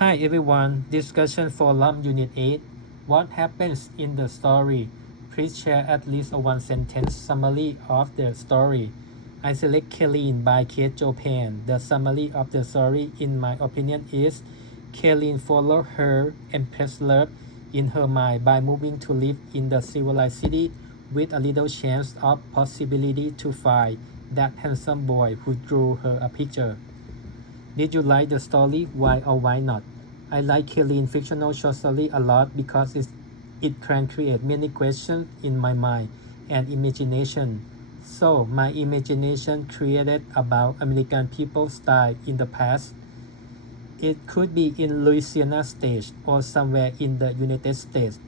Hi everyone, discussion forum unit 8. What happens in the story? Please share at least a one sentence summary of the story. I select Kaylin by Kate Chopin. The summary of the story in my opinion is Kaylin followed her empress love in her mind by moving to live in the civilized city with a little chance of possibility to find that handsome boy who drew her a picture. Did you like the story? Why or why not? I like killing fictional short story a lot because it can create many questions in my mind and imagination. So my imagination created about American people style in the past. It could be in Louisiana state or somewhere in the United States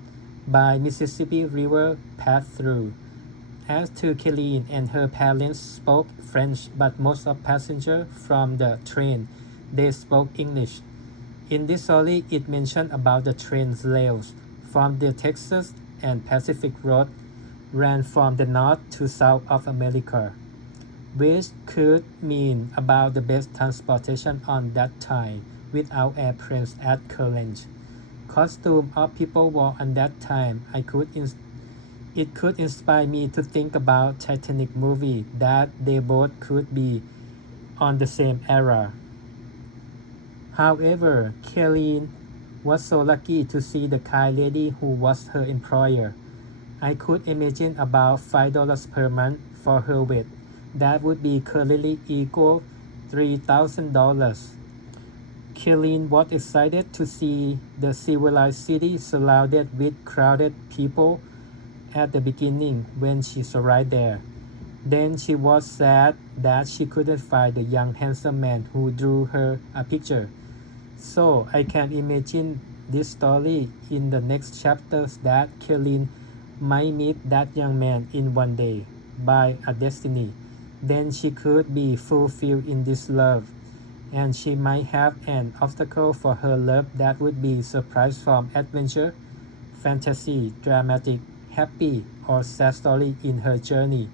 by Mississippi River path through. As to Kelly and her parents spoke French, but most of passengers from the train they spoke English. In this story, it mentioned about the train rails from the Texas and Pacific Road ran from the north to south of America, which could mean about the best transportation on that time without airplanes at current. Costume of people wore on that time, it could inspire me to think about Titanic movie that they both could be on the same era. However, Kaylin was so lucky to see the kind lady who was her employer. I could imagine about $5 per month for her weight. That would be currently equal $3,000. Kaylin was excited to see the civilized city surrounded with crowded people at the beginning when she arrived there. Then she was sad that she couldn't find the young handsome man who drew her a picture. So I can imagine this story in the next chapters that Kaylin might meet that young man in one day by a destiny. Then she could be fulfilled in this love, and she might have an obstacle for her love that would be surprise from adventure, fantasy, dramatic, happy, or sad story in her journey.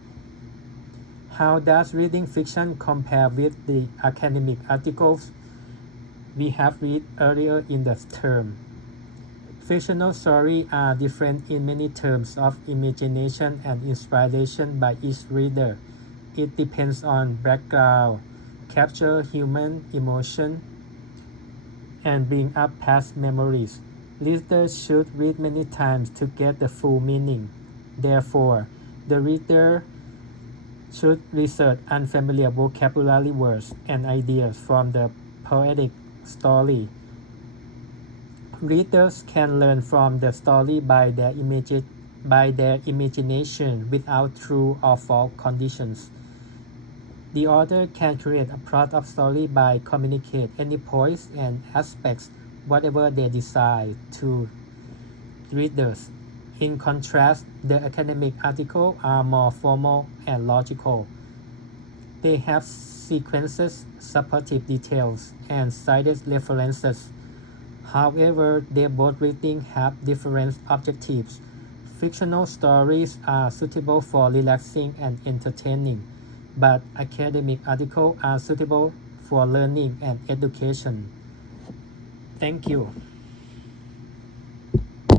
How does reading fiction compare with the academic articles we have read earlier in the term? Fictional stories are different in many terms of imagination and inspiration by each reader. It depends on background, capture human emotion, and bring up past memories. Readers should read many times to get the full meaning. Therefore, the reader should research unfamiliar vocabulary words and ideas from the poetic story. Readers can learn from the story by their imagination without true or false conditions. The author can create a plot of story by communicate any points and aspects whatever they decide to readers. In contrast, the academic articles are more formal and logical. They have sequences, supportive details, and cited references. However, they both reading have different objectives. Fictional stories are suitable for relaxing and entertaining, but academic articles are suitable for learning and education. Thank you.